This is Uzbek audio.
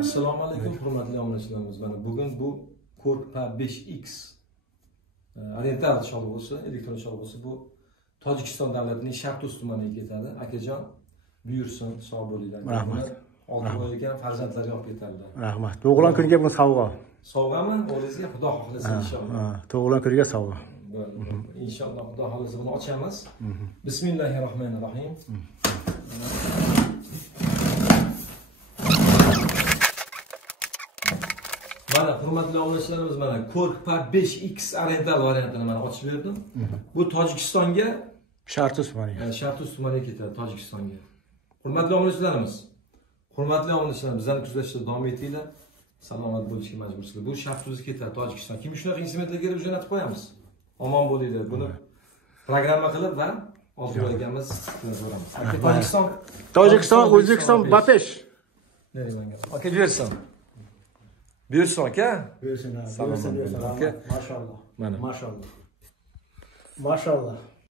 Assalomu alaykum hurmatli obunachilarimiz. Mana bugun bu Korpa 5X oriental cholg'usi, elektron cholg'usi bu Tojikiston davlatining Shartuz tumaniga ketadi. Akajon, buyursin, sog' bo'linglar. Rahmat. 6 oy ekan farzandlarga olib ketadilar. Rahmat. Tug'ilgan kuniga bu sovg'a. Sovg'ami? O'zingizga Xudo xohlasa inshaalloh. Tug'ilgan kuniga sovg'a. İnşallah Xudo xohlasa buni ochamiz. Bismillahirrohmanirrohim. Mana hurmatli obunachilarimiz, mana Korpa 5X oriental variantini mana ochib berdim. Bu Tojikistonga Shartuz tumaniga. Shartuz tumaniga ketadi, Tojikistonga. Hurmatli obunachilarimiz, bizlarni kuzatishda davom etinglar. Salomat bo'lishga majbursizlar. Bu Shartuzga ketadi, Tojikiston. Kim shunaqa instrumentlarga berib jo'natib qo'yamiz. Omon bo'linglar. Buni programma qilib va olib qo'yganmiz ko'ramiz. Tojikiston, O'zbekiston, Bapesh. Aka buyursin. Buyursin aka. Buyursin. Maşallah. Mana. Maşallah. Maşallah.